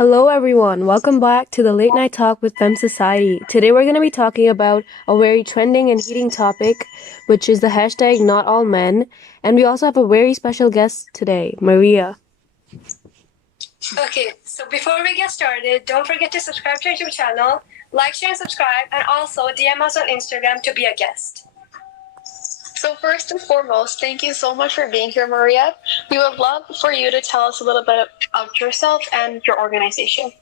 Hello everyone, welcome back to the Late Night Talk with Femme Society. Today we're going to be talking about a very trending and heating topic, which is the hashtag NotAllMen, and we also have a very special guest today, Maria. Okay, so before we get started, don't forget to subscribe to our YouTube channel, like, share, and subscribe, and also DM us on Instagram to be a guest. So first and foremost, thank you so much for being here, Maria. We would love for you to tell us a little bit about yourself and your organization.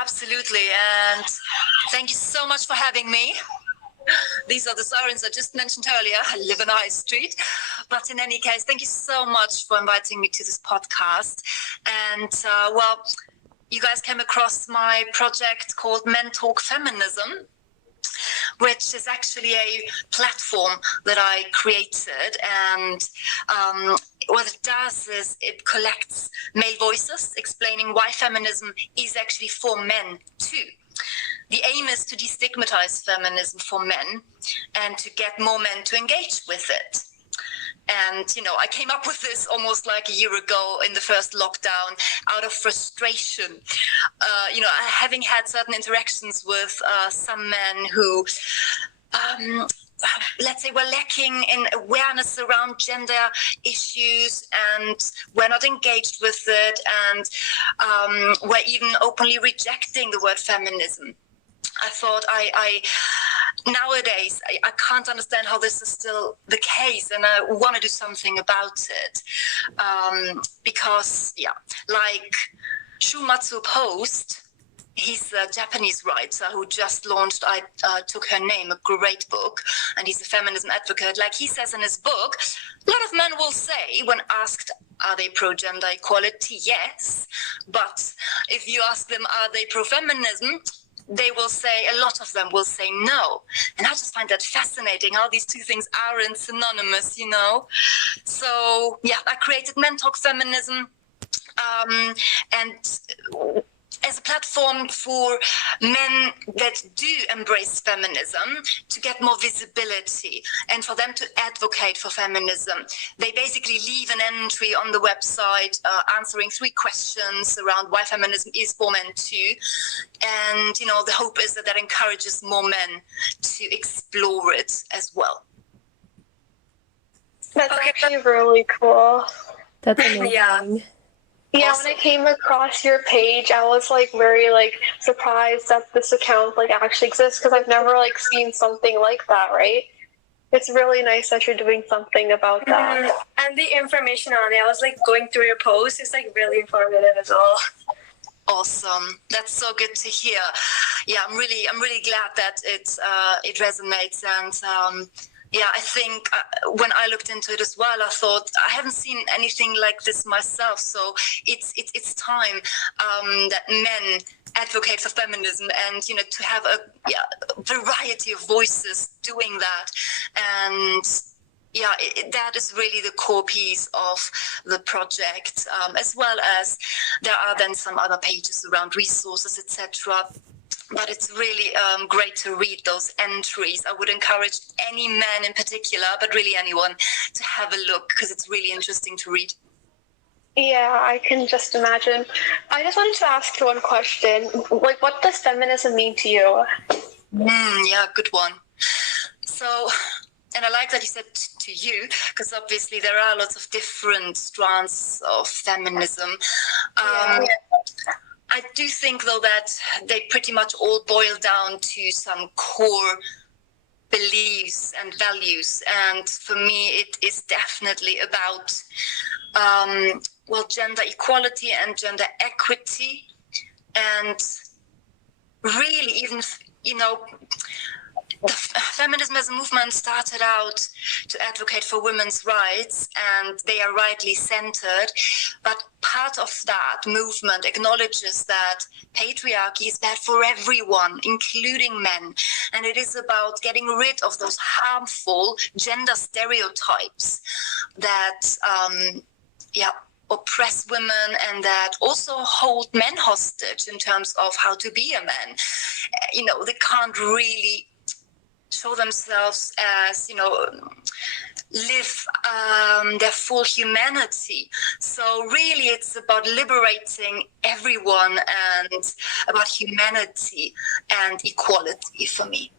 Absolutely, and thank you so much for having me. These are the sirens I just mentioned earlier. I live on High Street. But in any case, thank you so much for inviting me to this podcast. And, you guys came across my project called MenTalkFeminism, which is actually a platform that I created. And what it does is it collects male voices explaining why feminism is actually for men too. The aim is to destigmatize feminism for men and to get more men to engage with it. And, I came up with this almost like a year ago in the first lockdown out of frustration. Having had certain interactions with some men who, let's say, were lacking in awareness around gender issues and were not engaged with it and were even openly rejecting the word feminism. I thought nowadays, I can't understand how this is still the case, and I want to do something about it. Because, like Shumatsu Post, he's a Japanese writer who just launched I Took Her Name, a great book, and he's a feminism advocate. Like he says in his book, a lot of men will say, when asked, are they pro-gender equality? Yes. But if you ask them, are they pro-feminism? They will say, a lot of them will say no. And I just find that fascinating, how these two things aren't synonymous, So, I created MenTalkFeminism, and as a platform for men that do embrace feminism to get more visibility and for them to advocate for feminism. They basically leave an entry on the website answering 3 questions around why feminism is for men too. And, the hope is that encourages more men to explore it as well. That's actually really cool. That's amazing. Yeah, when I came across your page, I was very surprised that this account actually exists because I've never seen something like that, right? It's really nice that you're doing something about that. And the information on it, I was going through your post. It's really informative as well. Awesome. That's so good to hear. Yeah, I'm really glad that it resonates. And I think when I looked into it as well, I thought I haven't seen anything like this myself. So it's time that men advocate for feminism and to have a variety of voices doing that. And that is really the core piece of the project, as well as there are then some other pages around resources, etc. But it's really great to read those entries. I would encourage any man in particular, but really anyone, to have a look because it's really interesting to read. Yeah, I can just imagine. I just wanted to ask you one question. What does feminism mean to you? Good one. So, and I like that you said to you, because obviously there are lots of different strands of feminism. I do think, though, that they pretty much all boil down to some core beliefs and values. And for me, it is definitely about, gender equality and gender equity. And really even, feminism as a movement started out to advocate for women's rights, and they are rightly centered. But part of that movement acknowledges that patriarchy is bad for everyone, including men. And it is about getting rid of those harmful gender stereotypes that, oppress women and that also hold men hostage in terms of how to be a man. They can't really show themselves as, live their full humanity. So really it's about liberating everyone and about humanity and equality for me.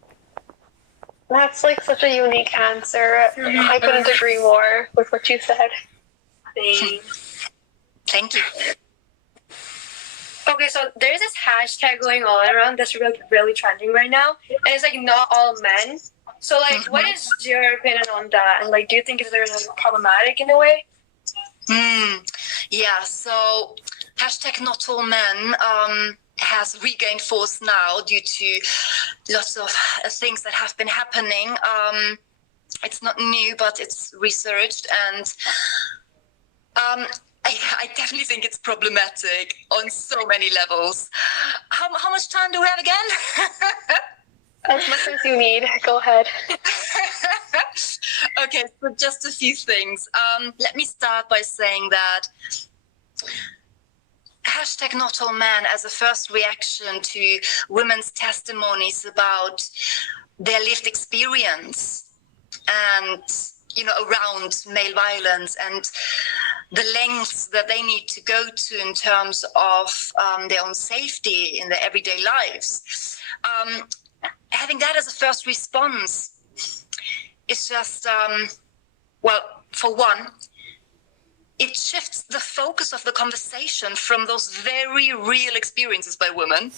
That's like such a unique answer. I couldn't agree more with what you said. Thank you. Okay, so there's this hashtag going on around that's really trending right now, and it's like not all men. So like, what is your opinion on that? And like, do you think it's like problematic in a way? Yeah. So hashtag not all men has regained force now due to lots of things that have been happening. It's not new, but it's researched, and I definitely think it's problematic on so many levels. How much time do we have again? As much as you need. Go ahead. Okay, so just a few things. Let me start by saying that hashtag not all men as a first reaction to women's testimonies about their lived experience and, around male violence and the lengths that they need to go to in terms of their own safety in their everyday lives. Having that as a first response is just, for one, it shifts the focus of the conversation from those very real experiences by women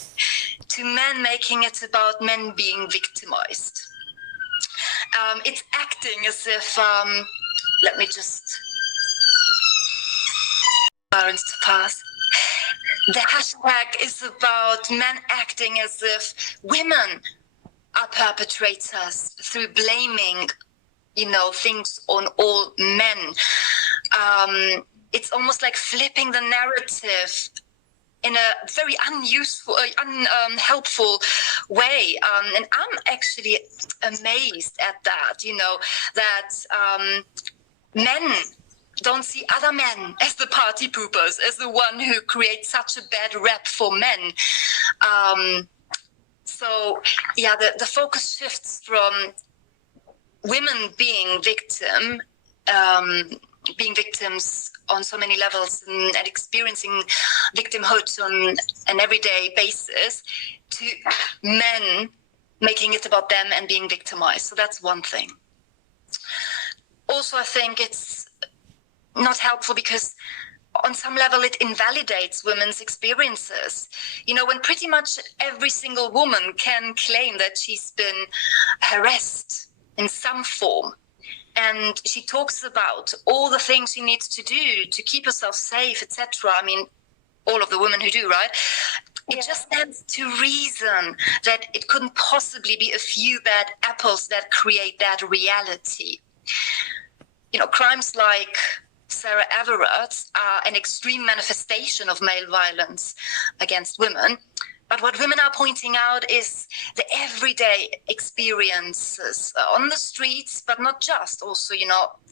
to men making it about men being victimized. It's acting as if, let me just to pass. The hashtag is about men acting as if women are perpetrators through blaming, things on all men. It's almost like flipping the narrative in a very unhelpful way. And I'm actually amazed at that, that men don't see other men as the party poopers, as the one who creates such a bad rep for men. The focus shifts from women being victims on so many levels and experiencing victimhood on an everyday basis to men making it about them and being victimized. So that's one thing. Also, I think it's not helpful because on some level it invalidates women's experiences. When pretty much every single woman can claim that she's been harassed in some form, and she talks about all the things she needs to do to keep herself safe, etc. I mean, all of the women who do, right? It just stands to reason that it couldn't possibly be a few bad apples that create that reality. Crimes like Sarah Everard's are an extreme manifestation of male violence against women. But what women are pointing out is the everyday experiences on the streets, but not just, also,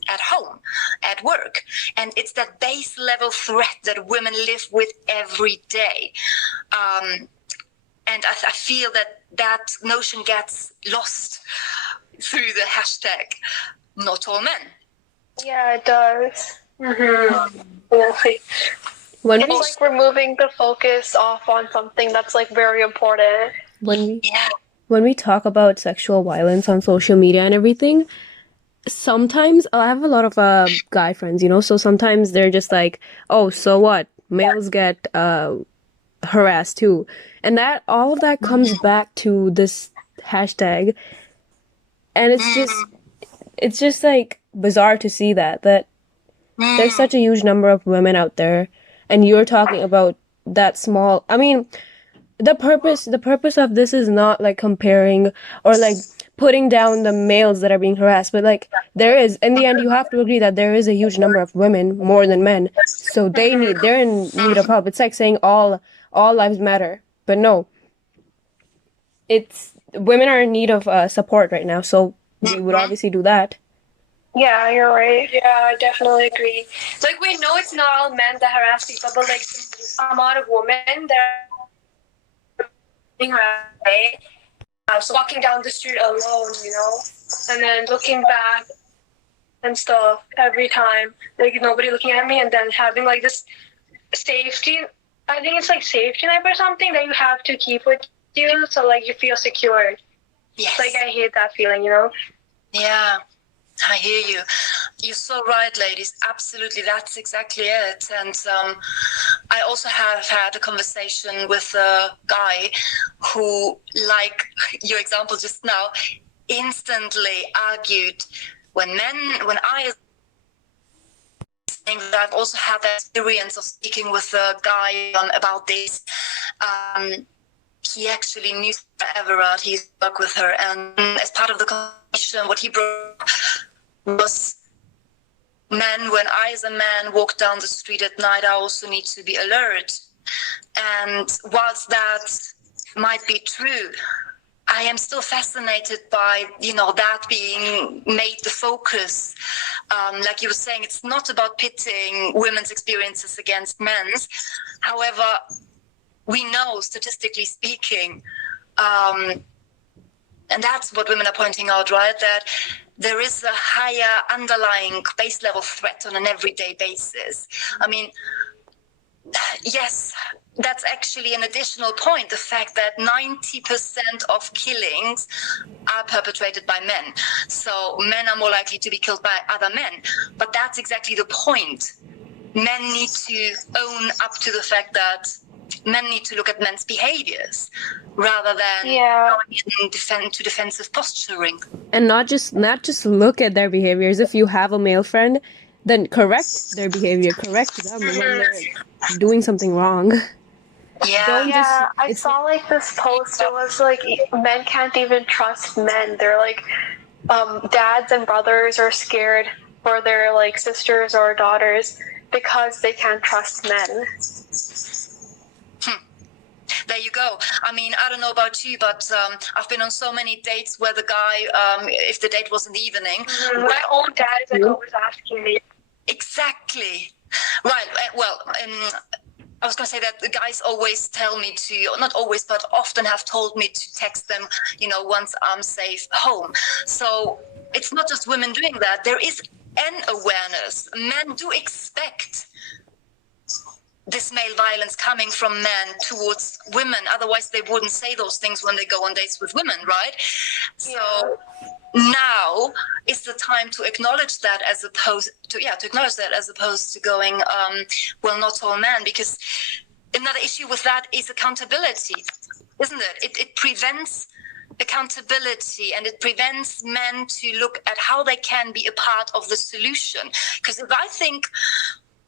at home, at work. And it's that base level threat that women live with every day. And I feel that notion gets lost through the hashtag not all men. Yeah, it does. When It's like we're moving the focus off on something that's like very important. when we talk about sexual violence on social media and everything, sometimes I have a lot of guy friends, so sometimes they're just like, oh, so what? Males get harassed too. And that all of that comes back to this hashtag. And it's just like bizarre to see that there's such a huge number of women out there, and you're talking about that small. I mean, the purpose of this is not like comparing or like putting down the males that are being harassed, but like there is, in the end, you have to agree that there is a huge number of women more than men, so they're in need of help. It's like saying all lives matter, but no, it's women are in need of support right now, so we would obviously do that. Yeah, you're right. Yeah, I definitely agree. Like, we know it's not all men that harass people, but like the amount of women that are being harassed, so walking down the street alone, and then looking back and stuff every time, like nobody looking at me, and then having like this safety. I think it's like safety net or something that you have to keep with you, so like you feel secure. Yes. Like I hate that feeling, you know. Yeah, I hear you. You're so right, ladies. Absolutely, that's exactly it. And I also have had a conversation with a guy who, like your example just now, instantly argued when I think that I've also had that experience of speaking with a guy about this. He actually knew Everard. He worked with her, and as part of the conversation, what he brought up was, men, when I as a man walk down the street at night, I also need to be alert. And whilst that might be true, I am still fascinated by, that being made the focus. Like you were saying, it's not about pitting women's experiences against men's. However, we know, statistically speaking, and that's what women are pointing out, right? That there is a higher underlying base level threat on an everyday basis. I mean, yes, that's actually an additional point, the fact that 90% of killings are perpetrated by men. So men are more likely to be killed by other men. But that's exactly the point. Men need to own up to the fact that men need to look at men's behaviors rather than going to defensive posturing. And not just look at their behaviors. If you have a male friend, then correct their behavior, correct them when they're doing something wrong. Yeah. I saw like this post. It was like men can't even trust men. They're like, dads and brothers are scared for their like sisters or daughters because they can't trust men. There you go. I mean, I don't know about you, but I've been on so many dates where the guy, if the date was in the evening... My own dad is like always asking me. Exactly. Right. Well, I was going to say that the guys always tell me to, not always, but often have told me to text them, once I'm safe home. So it's not just women doing that. There is an awareness. Men do expect this male violence coming from men towards women. Otherwise, they wouldn't say those things when they go on dates with women, right? So now is the time to acknowledge that, as opposed to going, well, not all men, because another issue with that is accountability, isn't it? It prevents accountability, and it prevents men to look at how they can be a part of the solution. Because if I think,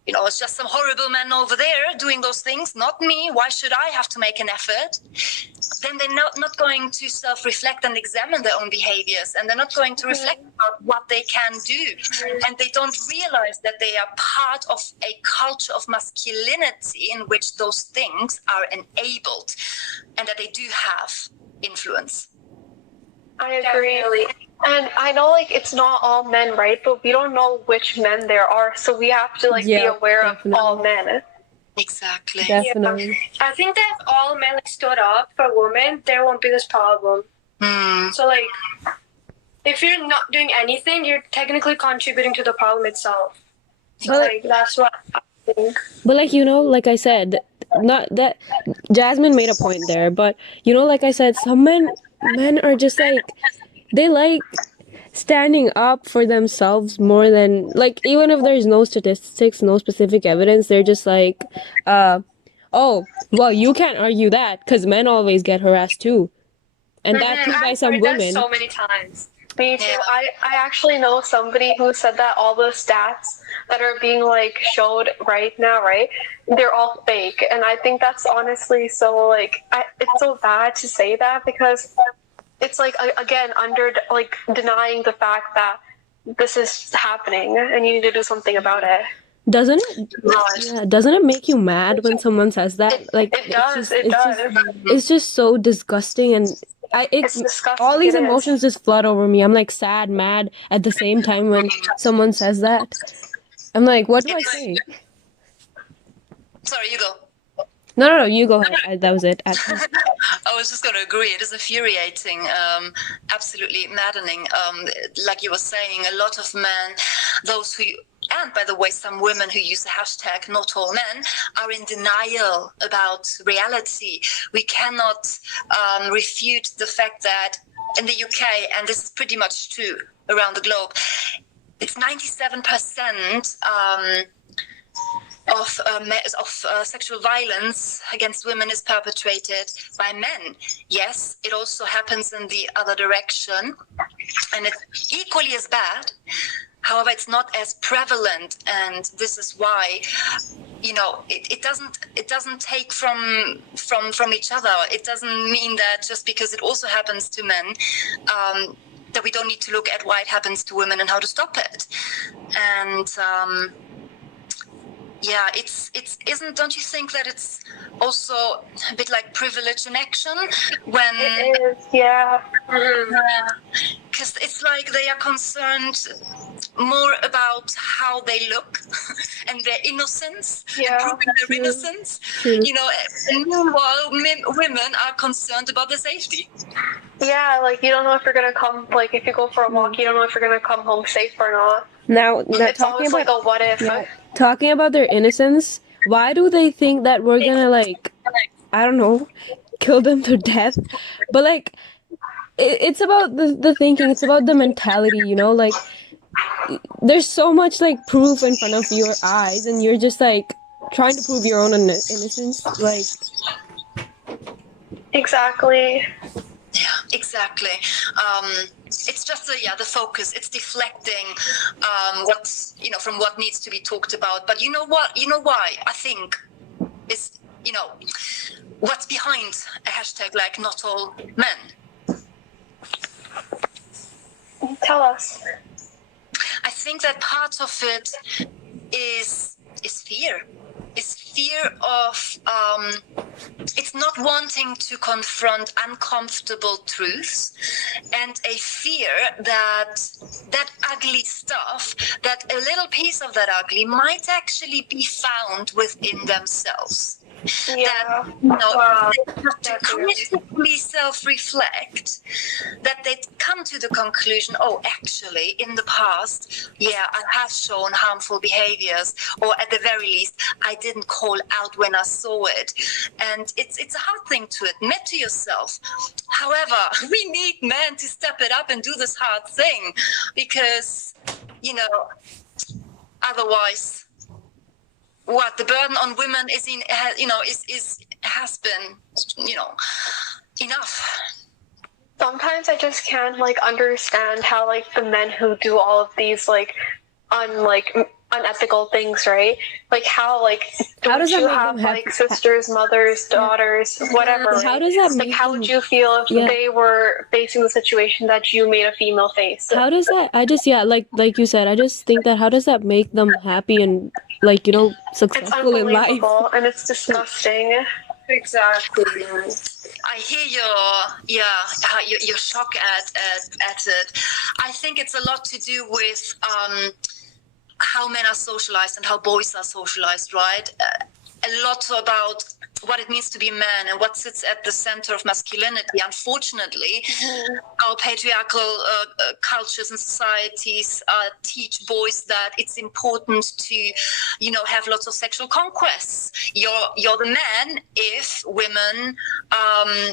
it's just some horrible men over there doing those things, not me, why should I have to make an effort? Then they're not going to self-reflect and examine their own behaviors, and they're not going to reflect about what they can do. And they don't realize that they are part of a culture of masculinity in which those things are enabled, and that they do have influence. I agree. Definitely. And I know, like, it's not all men, right? But we don't know which men there are, so we have to, be aware of all men. Exactly. Definitely. Yeah. I think that if all men stood up for women, there won't be this problem. So, if you're not doing anything, you're technically contributing to the problem itself. So, that's what I think. But, like I said, not that Jasmine made a point there, but, like I said, some men are just they like standing up for themselves more than, even if there's no statistics, no specific evidence, they're just oh, well, you can't argue that because men always get harassed too. And that too by some women. So many times. Me too. I actually know somebody who said that all the stats that are being showed right now, right, they're all fake. And I think that's honestly so it's so bad to say that, because it's again denying the fact that this is happening and you need to do something about it. Doesn't it? Yeah, doesn't it make you mad when someone says that? It does. It's just so disgusting, and it's disgusting. All these emotions just flood over me. I'm sad, mad at the same time when someone says that. I'm what do I say? Sorry, you go. No, you go ahead. That was it. I was just going to agree. It is infuriating, absolutely maddening. Like you were saying, a lot of men those who, and by the way, some women who use the hashtag NotAllMen are in denial about reality. We cannot refute the fact that in the UK, and this is pretty much true around the globe, it's 97% of sexual violence against women is perpetrated by men. Yes, it also happens in the other direction, and it's equally as bad. However, it's not as prevalent, and this is why, you know, it doesn't take from each other. It doesn't mean that just because it also happens to men, that we don't need to look at why it happens to women and how to stop it. And yeah, don't you think that it's also a bit like privilege in action when It is, yeah. Because it's like they are concerned more about how they look and their innocence, and proving their innocence. You know, and meanwhile, women are concerned about their safety. Yeah, like you don't know if you're gonna come, like if you go for a walk, you don't know if you're gonna come home safe or not. Now It's talking always about like a what if. talking about their innocence, why do they think that we're gonna, like, I don't know, kill them to death? But like, it's about the thinking. It's about the mentality. You know, like there's so much like proof in front of your eyes, and you're just like trying to prove your own innocence. Like, Exactly. Yeah, exactly. It's just the focus. It's deflecting what's, you know, from what needs to be talked about. But you know what? You know why? I think is, you know, what's behind a hashtag like NotAllMen. Tell us. I think that part of it is fear. Is fear of it's not wanting to confront uncomfortable truths, and a fear that that ugly stuff, that a little piece of that ugly might actually be found within themselves. Yeah. That, you know, they have to critically self-reflect, that they come to the conclusion, oh, actually, in the past, yeah, I have shown harmful behaviors, or at the very least, I didn't call out when I saw it. And it's a hard thing to admit to yourself. However, we need men to step it up and do this hard thing, because, you know, otherwise, what the burden on women has been, you know, enough. Sometimes I just can't like understand how like the men who do all of these like unethical things, right? Like how How does that you make have them happy? like sisters, mothers, daughters, whatever? How Right? does that Like make how them? would you feel if they were facing the situation that you made a female face? How does that? I just like you said. I just think that how does that make them happy and, like, you know, It's successful in life? unbelievable and it's disgusting. Exactly. I hear your shock at it. I think it's a lot to do with how men are socialized and how boys are socialized, right? A lot about what it means to be a man and what sits at the center of masculinity. Unfortunately, our patriarchal cultures and societies teach boys that it's important to, you know, have lots of sexual conquests. You're the man if women,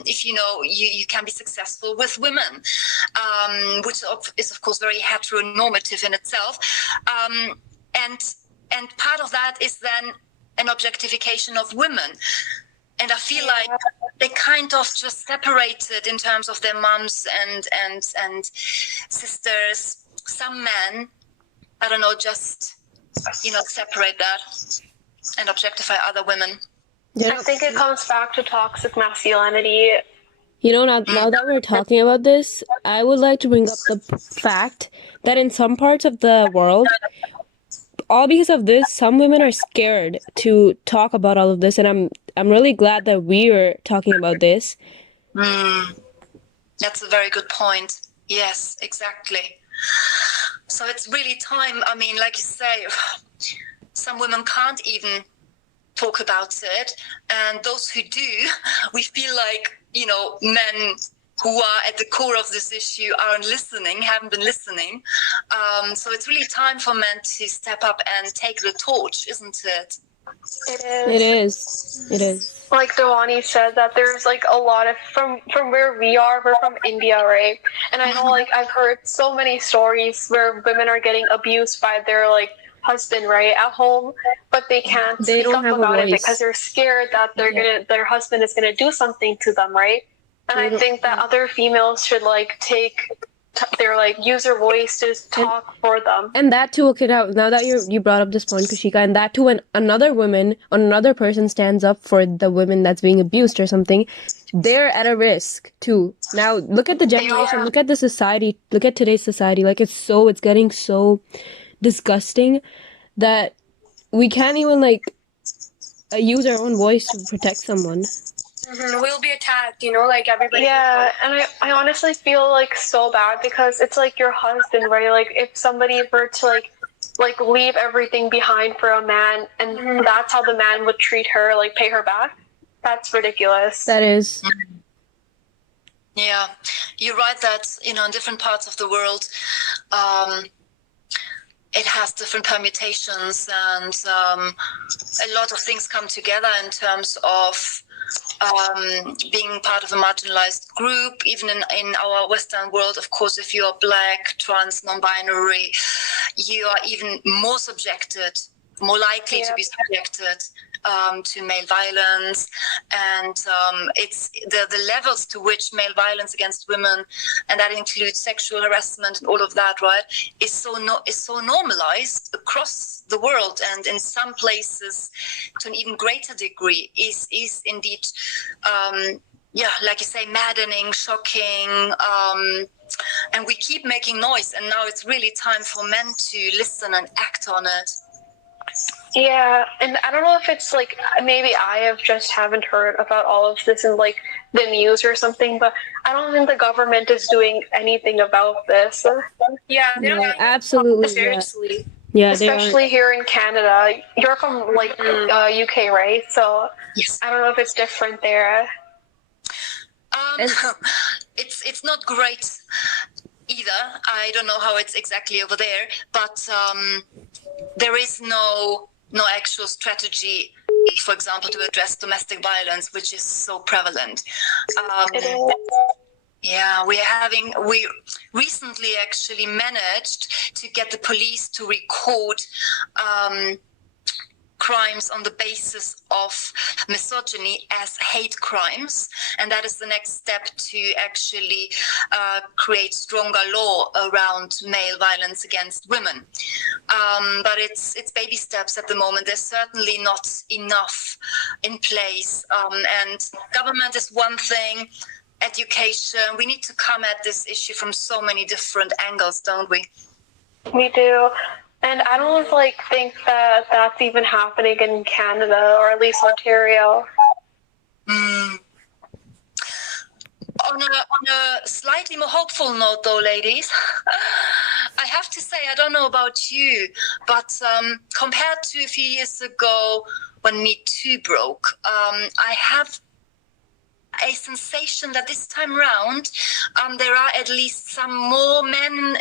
if, you know, you can be successful with women, which is of course very heteronormative in itself. And part of that is then an objectification of women. And I feel like they kind of just separated in terms of their mums and sisters. Some men, I don't know, just, you know, separate that and objectify other women. I think it comes back to toxic masculinity. You know, now that we're talking about this, I would like to bring up the fact that in some parts of the world, all because of this, some women are scared to talk about all of this, and I'm really glad that we're talking about this. That's a very good point. Yes, exactly. So it's really time. I mean, like you say, some women can't even talk about it, and those who do, we feel like, you know, men who are at the core of this issue aren't listening, haven't been listening. So it's really time for men to step up and take the torch, isn't it? It is. It is. Like Dewani said, that there's like a lot of from where we're from India, right? And I know like I've heard so many stories where women are getting abused by their like husband, right, at home, but they can't speak up about it because they're scared that their husband is gonna do something to them, right? And I think that other females should like use their voice to talk for them. And that too, okay, now that you brought up this point, Kushika, and that too, when another woman or another person stands up for the woman that's being abused or something, they're at a risk too. Now, look at the generation, look at the society, look at today's society. Like, it's getting so disgusting that we can't even, like, use our own voice to protect someone. We'll be attacked, like everybody. Yeah, and I honestly feel like so bad because it's like your husband, right? Like if somebody were to like leave everything behind for a man, and that's how the man would treat her, like pay her back, that's ridiculous. That is. Yeah, you're right that in different parts of the world, it has different permutations, and a lot of things come together in terms of being part of a marginalized group. Even in our Western world, of course, if you are Black, trans, non-binary, you are even more likely to be subjected to male violence, and it's the levels to which male violence against women, and that includes sexual harassment and all of that, right, is so normalized across the world, and in some places to an even greater degree is indeed like you say, maddening, shocking, and we keep making noise, and now it's really time for men to listen and act on it. Yeah, and I don't know if it's like maybe I haven't heard about all of this in like the news or something, but I don't think the government is doing anything about this. Yeah, they don't absolutely. Seriously. Yeah, especially here in Canada. You're from like UK, right? So yes. I don't know if it's different there. It's not great either. I don't know how it's exactly over there, but there is no actual strategy, for example, to address domestic violence, which is so prevalent. Yeah, we recently actually managed to get the police to record crimes on the basis of misogyny as hate crimes, and that is the next step to actually create stronger law around male violence against women. But it's baby steps at the moment. There's certainly not enough in place, and government is one thing. Education, we need to come at this issue from so many different angles, don't we? We do. And I don't think that that's even happening in Canada, or at least Ontario. On a slightly more hopeful note, though, ladies, I have to say, I don't know about you, but compared to a few years ago when Me Too broke, I have a sensation that this time round there are at least some more men,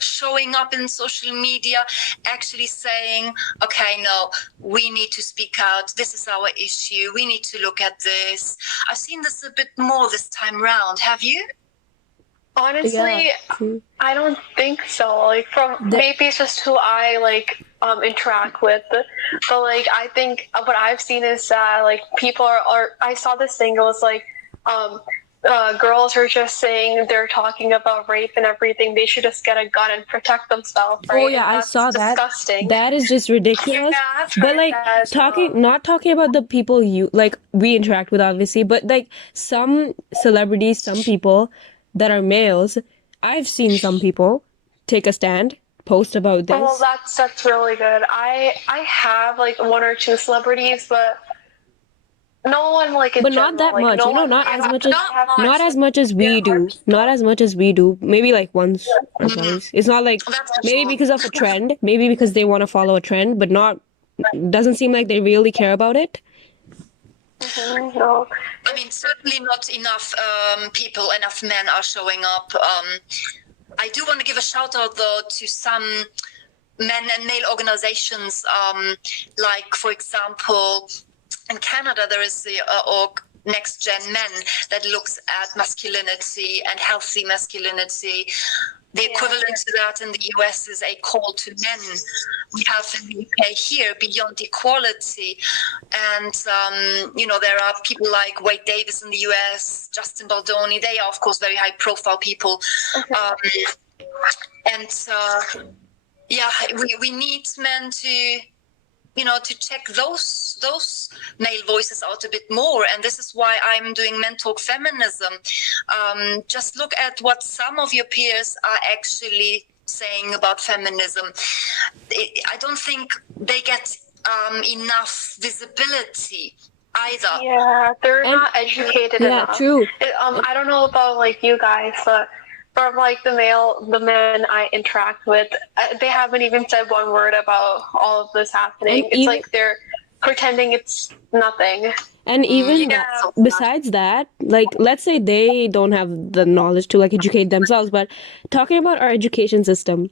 showing up in social media, actually saying, okay, no, we need to speak out. This is our issue. We need to look at this. I've seen this a bit more this time round. Have you? Honestly, I don't think so. Maybe it's just who I interact with, but I think what I've seen is that people are. I saw this thing. It was girls are just saying they're talking about rape and everything. They should just get a gun and protect themselves. Right? Oh yeah, I saw that. Disgusting. That is just ridiculous. Yeah, but not talking about the people we interact with, obviously, but some celebrities, some people that are males, I've seen some people take a stand, post about this. Oh, well, that's really good. I have one or two celebrities, but no one but not that much. Not as much as we do. Not as much as we do. Maybe once or twice. It's not maybe because of a trend. Maybe because they want to follow a trend, but doesn't seem like they really care about it. No. I mean, certainly not enough enough men are showing up. I do want to give a shout out, though, to some men and male organizations, like, for example, in Canada, there is the org Next Gen Men that looks at masculinity and healthy masculinity. The equivalent to that in the US is A Call to Men. We have in the UK here Beyond Equality. And, there are people like Wade Davis in the US, Justin Baldoni. They are, of course, very high profile people. We need men to check those male voices out a bit more. And this is why I'm doing MenTalkFeminism. Just look at what some of your peers are actually saying about feminism. I don't think they get enough visibility either. Yeah, they're not educated enough. Yeah, true. I don't know about like you guys, but from like the men I interact with, they haven't even said one word about all of this happening. And it's like they're pretending it's nothing. And even besides that, like, let's say they don't have the knowledge to like educate themselves, but talking about our education system,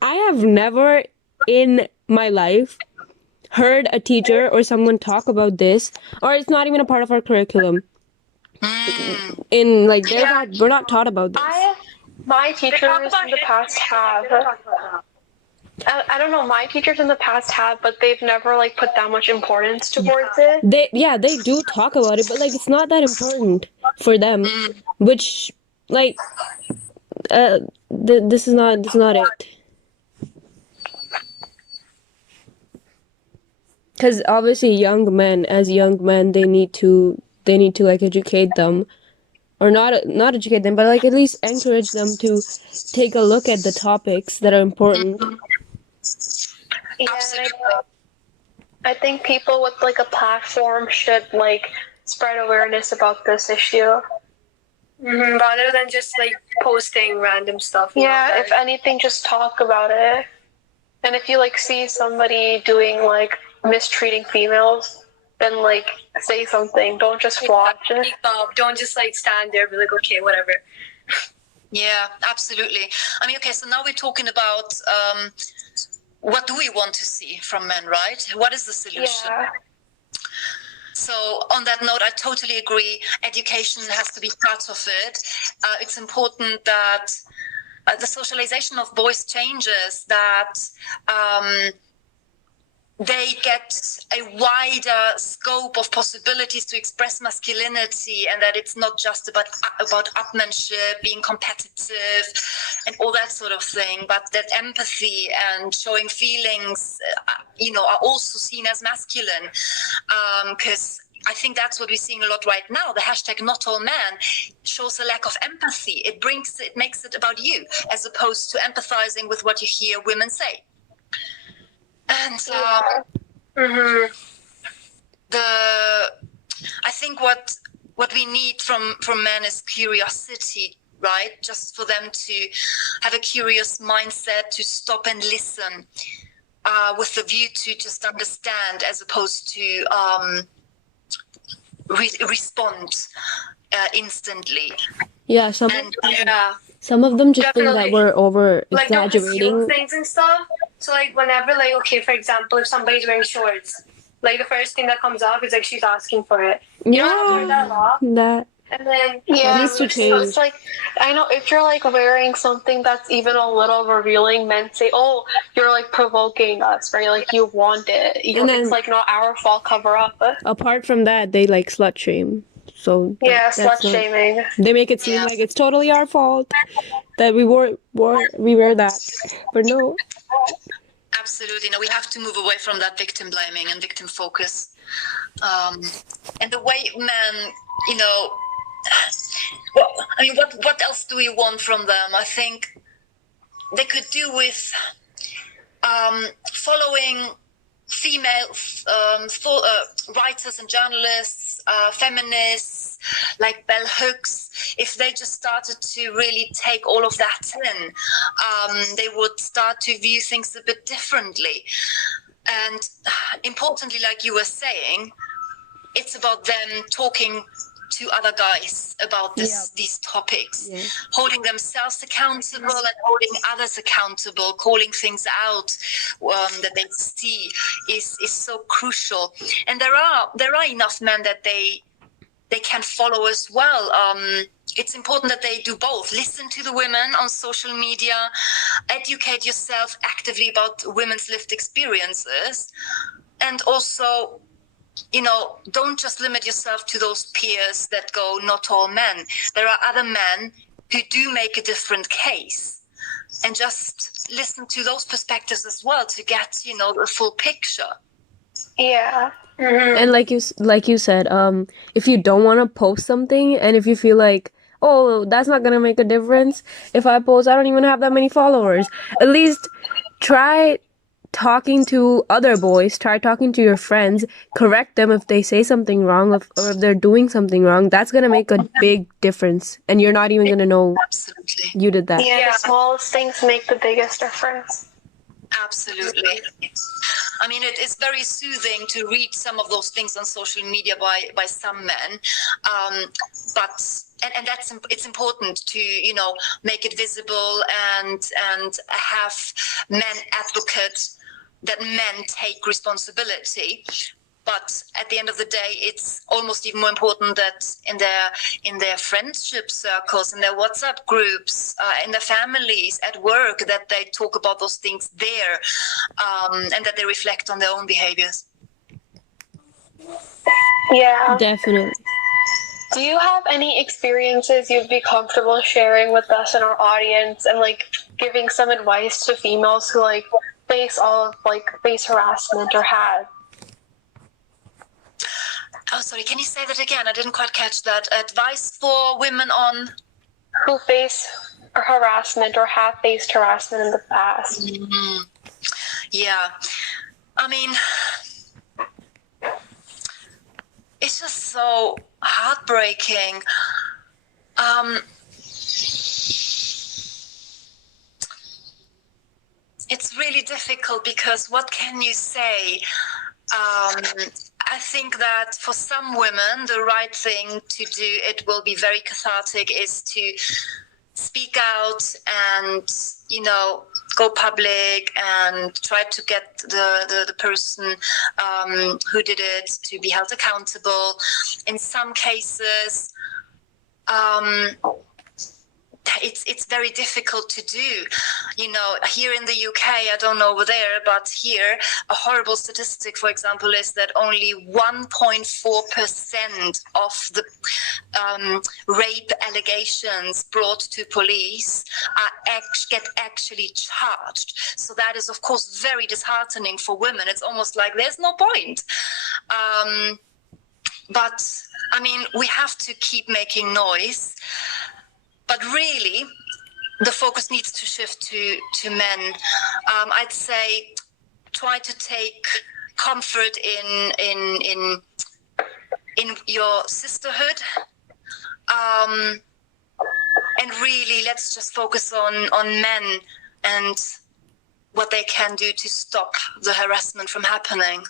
I have never in my life heard a teacher or someone talk about this, or it's not even a part of our curriculum. In like we're not taught about this. My teachers in the past have. I don't know. My teachers in the past have, but they've never like put that much importance towards it. They do talk about it, but like it's not that important for them. Which like this is not it. Because obviously young men, they need to like educate them, or not educate them, but like at least encourage them to take a look at the topics that are important. Yeah, I think people with like a platform should like spread awareness about this issue. Rather than just like posting random stuff. Yeah, if anything, just talk about it. And if you like see somebody doing like mistreating females, then like say something. Don't just watch it. Don't just like stand there and be like, okay, whatever. Yeah, absolutely. I mean, okay, so now we're talking about what do we want to see from men, right? What is the solution? Yeah. So on that note, I totally agree. Education has to be part of it. It's important that the socialization of boys changes, that they get a wider scope of possibilities to express masculinity, and that it's not just about upmanship, being competitive and all that sort of thing, but that empathy and showing feelings, are also seen as masculine. Because I think that's what we're seeing a lot right now. The hashtag NotAllMen shows a lack of empathy. It makes it about you, as opposed to empathizing with what you hear women say. And I think what we need from men is curiosity, right? Just for them to have a curious mindset, to stop and listen, with the view to just understand, as opposed to respond instantly. Yeah, some of them just think that we're over exaggerating, like, things and stuff. So like whenever, like, okay, for example, if somebody's wearing shorts, like the first thing that comes up is like she's asking for it. You don't have to hear that a lot. And then needs to change. So it's like, I know if you're like wearing something that's even a little revealing, men say, "Oh, you're like provoking us," right? Like you want it. It's like not our fault. Cover up. Apart from that, they like slut shame. So slut shaming. They make it seem like it's totally our fault that we wear that, but no. Absolutely. No, we have to move away from that victim blaming and victim focus. And the way men, what else do we want from them? I think they could do with following female writers and journalists, feminists like bell hooks. If they just started to really take all of that in, they would start to view things a bit differently. And importantly, like you were saying, it's about them talking to other guys about these topics, holding themselves accountable and holding others accountable, calling things out that they see is so crucial. And there are enough men that they can follow as well. It's important that they do both. Listen to the women on social media, educate yourself actively about women's lived experiences, and also, don't just limit yourself to those peers that go, not all men. There are other men who do make a different case, and just listen to those perspectives as well to get, the full picture. Yeah. Mm-hmm. And like you said, if you don't want to post something, and if you feel like, oh, that's not gonna make a difference, if I post, I don't even have that many followers, at least try talking to other boys, try talking to your friends, correct them if they say something wrong, or if they're doing something wrong. That's gonna make a big difference, and you're not even gonna know you did that. Yeah, the smallest things make the biggest difference. Absolutely. I mean, it is very soothing to read some of those things on social media by some men, but it's important to make it visible and have men advocate that men take responsibility. But at the end of the day, it's almost even more important that in their friendship circles, in their WhatsApp groups, in their families, at work, that they talk about those things there, and that they reflect on their own behaviors. Yeah. Definitely. Do you have any experiences you'd be comfortable sharing with us and our audience, and giving some advice to females who face harassment or have? Oh, sorry, can you say that again? I didn't quite catch that. Advice for women on... who face harassment or have faced harassment in the past. Mm-hmm. Yeah. I mean, it's just so heartbreaking. It's really difficult because what can you say? I think that for some women, the right thing to do, it will be very cathartic, is to speak out and, go public and try to get the person who did it to be held accountable. In some cases, it's very difficult to do. Here in the UK, I don't know over there, but here, a horrible statistic, for example, is that only 1.4% of the rape allegations brought to police get actually charged. So that is, of course, very disheartening for women. It's almost like there's no point. But, I mean, we have to keep making noise. But really, the focus needs to shift to men. I'd say try to take comfort in your sisterhood, and really let's just focus on men and what they can do to stop the harassment from happening.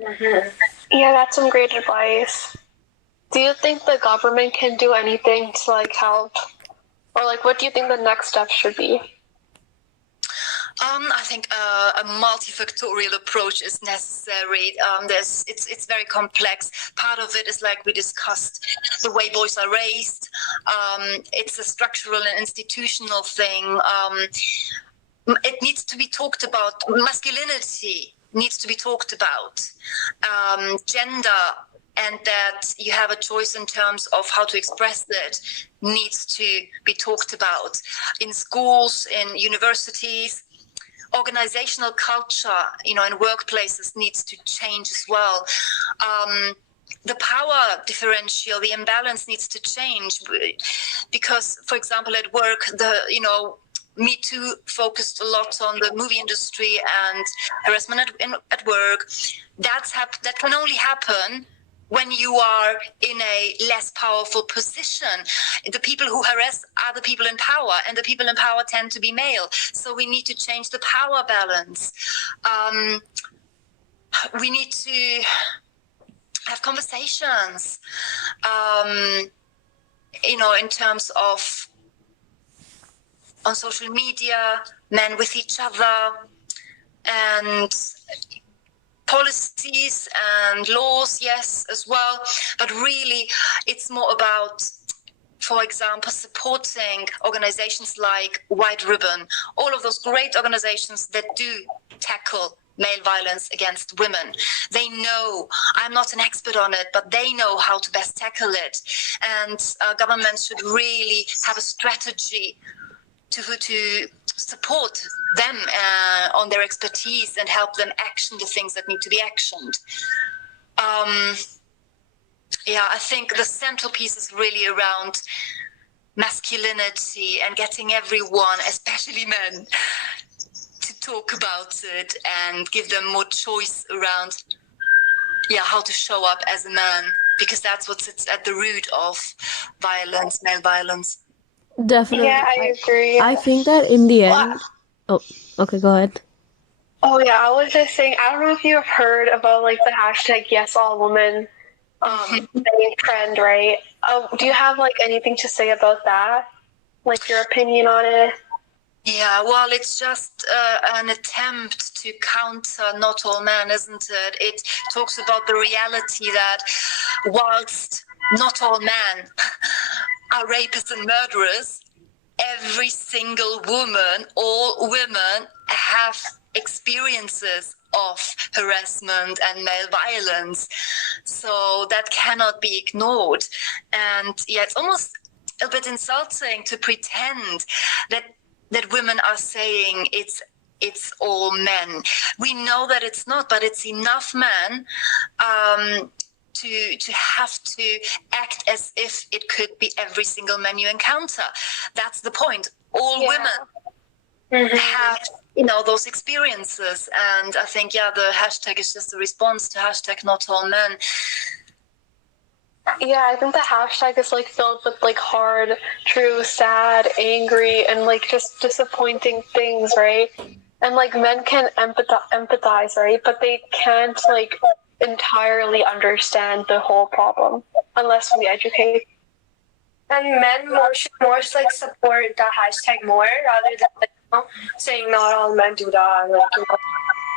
Mm-hmm. Yeah, that's some great advice. Do you think the government can do anything to help? Or what do you think the next step should be? I think a multifactorial approach is necessary. It's very complex. Part of it is, like we discussed, the way boys are raised. It's a structural and institutional thing. It needs to be talked about. Masculinity needs to be talked about. Gender, and that you have a choice in terms of how to express it, needs to be talked about. In schools, in universities, organizational culture, in workplaces needs to change as well. The power differential, the imbalance needs to change, because, for example, at work, Me Too focused a lot on the movie industry and harassment at work. That can only happen when you are in a less powerful position. The people who harass are the people in power, and the people in power tend to be male. So we need to change the power balance. We need to have conversations, in terms of on social media, men with each other, and policies and laws, yes, as well. But really, it's more about, for example, supporting organizations like White Ribbon, all of those great organizations that do tackle male violence against women. They know, I'm not an expert on it, but they know how to best tackle it. And governments should really have a strategy to support them on their expertise and help them action the things that need to be actioned. I think the central piece is really around masculinity and getting everyone, especially men, to talk about it and give them more choice around how to show up as a man, because that's what sits at the root of violence, male violence. Definitely. Yeah, I agree. I think that in the end... Oh, okay, go ahead. Oh, yeah, I was just saying, I don't know if you have heard about, like, the hashtag #YesAllWomen trend, right? Do you have, like, anything to say about that? Like, your opinion on it? Yeah, well, it's just an attempt to counter NotAllMen, isn't it? It talks about the reality that whilst not all men are rapists and murderers, every single woman, all women have experiences of harassment and male violence. So that cannot be ignored. And it's almost a bit insulting to pretend that women are saying it's all men. We know that it's not, but it's enough men to have to act as if it could be every single man you encounter. That's the point. All women have, those experiences. And I think, the hashtag is just a response to hashtag #NotAllMen. Yeah, I think the hashtag is, like, filled with, like, hard, true, sad, angry, and, like, just disappointing things, right? And, like, men can empathize, right? But they can't, like, entirely understand the whole problem unless we educate. And men should more like support the hashtag more rather than saying not all men do that, like,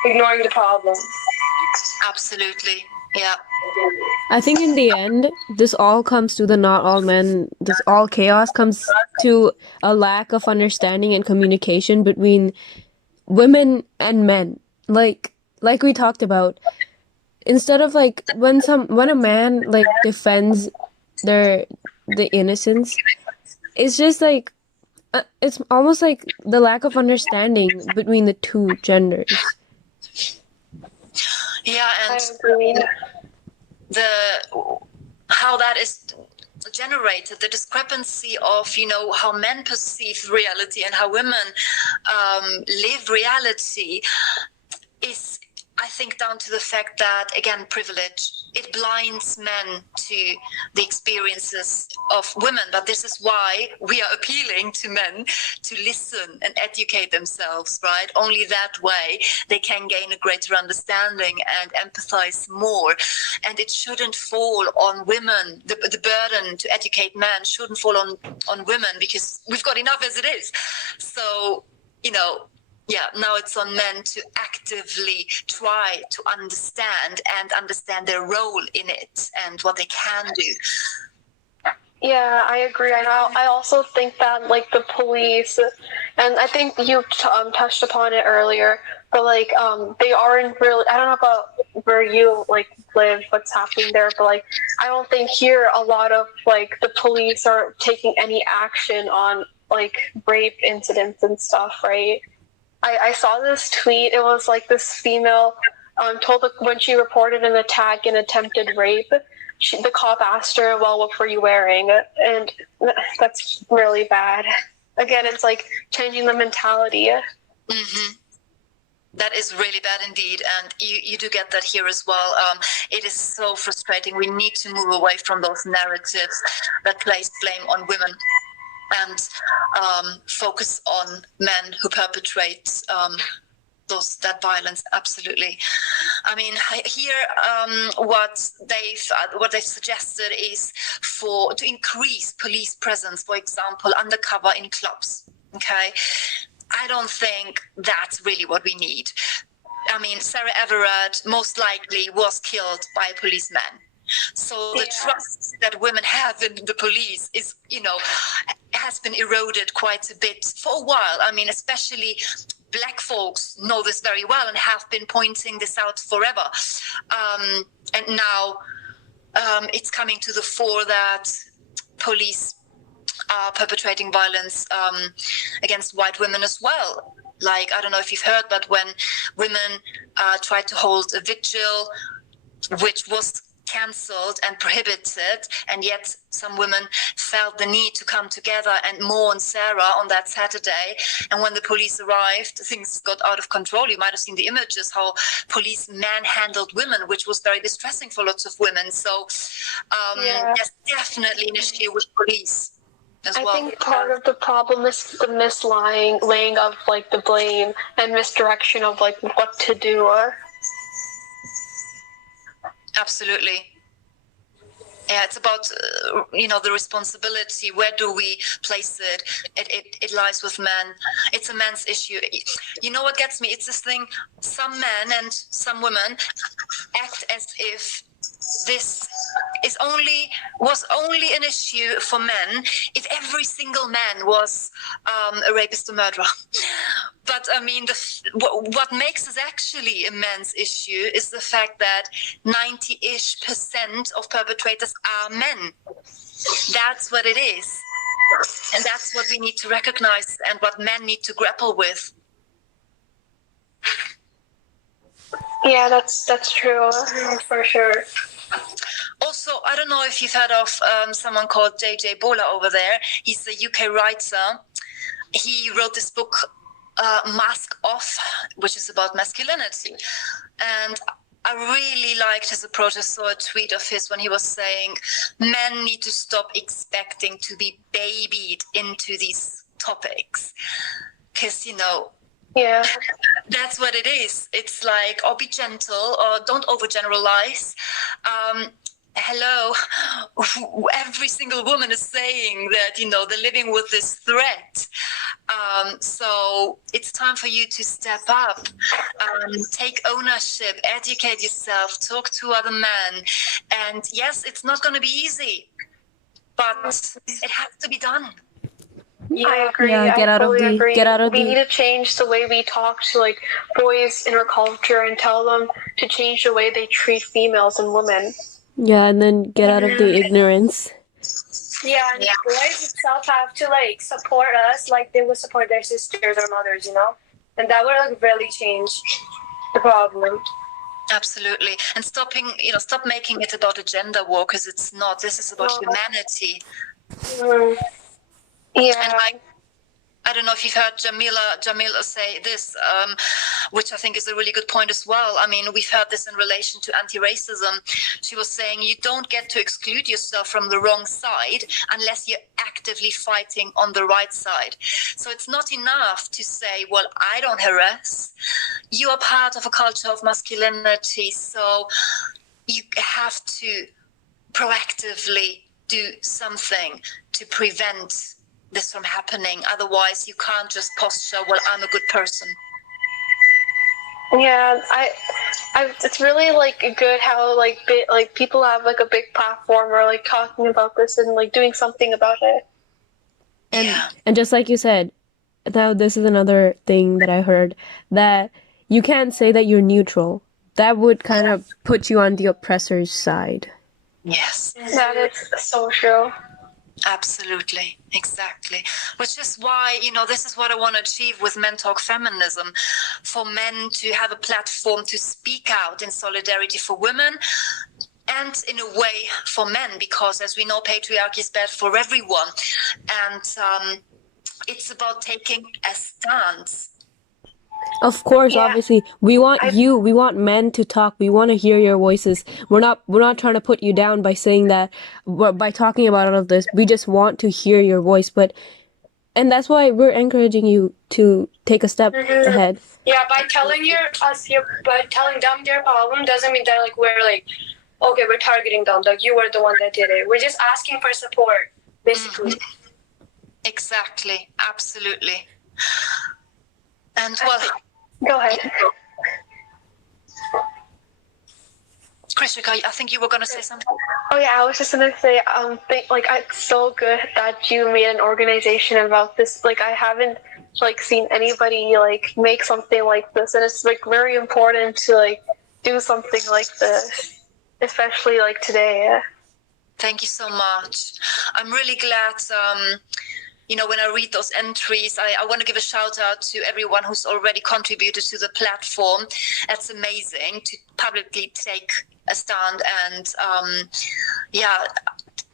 ignoring the problem. Absolutely. Yeah. I think in the end, this all comes to the not all men, this all chaos comes to a lack of understanding and communication between women and men. Like we talked about, instead of, like, when a man, like, defends the innocence, it's just like it's almost like the lack of understanding between the two genders. Yeah, and I agree. how that is generated, the discrepancy of how men perceive reality and how women live reality is, I think, down to the fact that, again, privilege, it blinds men to the experiences of women. But this is why we are appealing to men to listen and educate themselves, right? Only that way they can gain a greater understanding and empathize more. And it shouldn't fall on women. The burden to educate men shouldn't fall on women, because we've got enough as it is. So, now it's on men to actively try to understand their role in it and what they can do. Yeah, I agree. And I also think that, like, the police, and I think you touched upon it earlier, but, like, they aren't really, I don't know about where you, like, live, what's happening there, but, like, I don't think here a lot of, like, the police are taking any action on, like, rape incidents and stuff, right? I saw this tweet. It was, like, this female told when she reported an attack and attempted rape, the cop asked her, well, what were you wearing? And that's really bad. Again, it's, like, changing the mentality. Mm-hmm. That is really bad indeed. And you do get that here as well. It is so frustrating. We need to move away from those narratives that place blame on women and focus on men who perpetrate that violence. Absolutely. I mean, here what they've suggested is to increase police presence, for example, undercover in clubs. Okay, I don't think that's really what we need. I mean, Sarah Everard most likely was killed by a policeman. So the trust that women have in the police is, has been eroded quite a bit for a while. I mean, especially Black folks know this very well and have been pointing this out forever. And now it's coming to the fore that police are perpetrating violence against white women as well. Like, I don't know if you've heard, but when women tried to hold a vigil, which was cancelled and prohibited, and yet some women felt the need to come together and mourn Sarah on that Saturday. And when the police arrived, things got out of control. You might have seen the images, how police manhandled women, which was very distressing for lots of women. So there's definitely an issue with police as well. I think part of the problem is the laying of like the blame and misdirection of like what to do. Absolutely. Yeah, it's about the responsibility. Where do we place it? It lies with men. It's a man's issue. You know what gets me? It's this thing. Some men and some women act as if this was only an issue for men if every single man was a rapist or murderer. But I mean, what makes this actually a man's issue is the fact that 90-ish% of perpetrators are men. That's what it is. And that's what we need to recognize and what men need to grapple with. Yeah, that's true, for sure. Also, I don't know if you've heard of someone called J.J. Bola over there. He's a UK writer. He wrote this book, Mask Off, which is about masculinity. And I really liked his approach. I saw a tweet of his when he was saying men need to stop expecting to be babied into these topics. Because, yeah, that's what it is. It's like, be gentle or don't overgeneralize. Hello, every single woman is saying that, they're living with this threat. So it's time for you to step up, take ownership, educate yourself, talk to other men. And yes, it's not going to be easy, but it has to be done. I agree. Yeah, get out of We the need to change the way we talk to like boys in our culture and tell them to change the way they treat females and women. Yeah, and then get out of the ignorance. Yeah, and boys itself have to like support us like they would support their sisters or mothers, and that would like really change the problem. Absolutely. And stop making it about a gender war, because it's not. This is about humanity. Yeah. And I don't know if you've heard Jamila say this, which I think is a really good point as well. I mean, we've heard this in relation to anti-racism. She was saying you don't get to exclude yourself from the wrong side unless you're actively fighting on the right side. So it's not enough to say, well, I don't harass. You are part of a culture of masculinity, so you have to proactively do something to prevent this from happening. Otherwise, you can't just posture, well, I'm a good person. Yeah, it's really like good how like people have like a big platform or like talking about this and like doing something about it. And just like you said, now this is another thing that I heard, that you can't say that you're neutral. That would kind of put you on the oppressor's side. Yes. That is so true. Absolutely, exactly. Which is why, this is what I want to achieve with MenTalkFeminism, for men to have a platform to speak out in solidarity for women and in a way for men, because as we know, patriarchy is bad for everyone. And it's about taking a stance. Of course, obviously, we want men to talk. We want to hear your voices. We're not trying to put you down by saying that, by talking about all of this. We just want to hear your voice. But And that's why we're encouraging you to take a step ahead. Yeah, by telling them their problem doesn't mean that like we're like, okay, we're targeting them. Like you were the one that did it. We're just asking for support, basically. Exactly, absolutely. And well, Go ahead. Krishika, I think you were going to say something. Oh yeah, I was just gonna say, it's so good that you made an organization about this. Like, I haven't like seen anybody like make something like this, and it's like very important to like do something like this, especially like today. Thank you so much. I'm really glad. When I read those entries, I want to give a shout out to everyone who's already contributed to the platform. That's amazing to publicly take a stand, and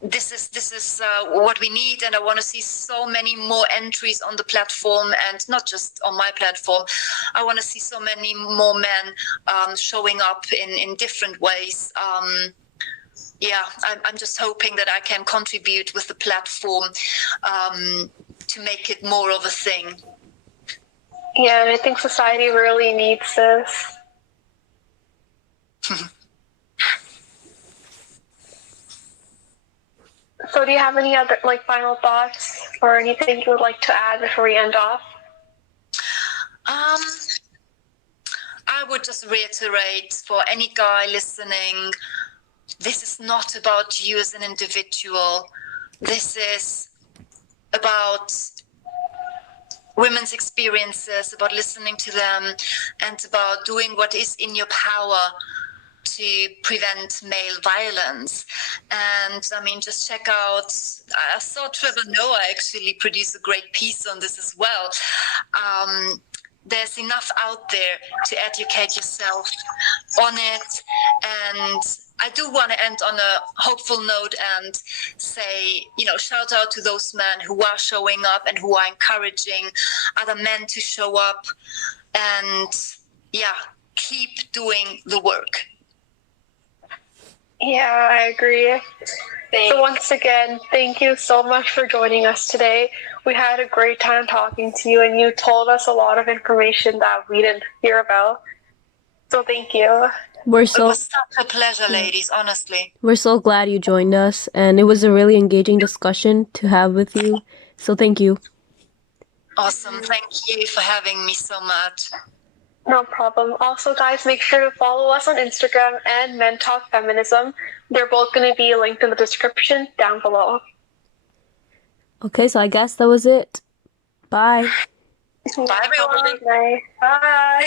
this is what we need. And I want to see so many more entries on the platform, and not just on my platform. I want to see so many more men showing up in different ways. I'm just hoping that I can contribute with the platform to make it more of a thing. Yeah, and I think society really needs this. So do you have any other like final thoughts or anything you would like to add before we end off? I would just reiterate for any guy listening, this is not about you as an individual. This is about women's experiences, about listening to them, and about doing what is in your power to prevent male violence. And I mean, just check out, I saw Trevor Noah actually produce a great piece on this as well. There's enough out there to educate yourself on it. And I do want to end on a hopeful note and say, shout out to those men who are showing up and who are encouraging other men to show up, and keep doing the work. Yeah, I agree. So once again, thank you so much for joining us today. We had a great time talking to you, and you told us a lot of information that we didn't hear about. So thank you. It was such a pleasure, ladies, honestly. We're so glad you joined us, and it was a really engaging discussion to have with you. So thank you. Awesome. Thank you for having me so much. No problem. Also, guys, make sure to follow us on Instagram and MenTalkFeminism. They're both going to be linked in the description down below. Okay, so I guess that was it. Bye. Bye, everyone. Bye. Bye.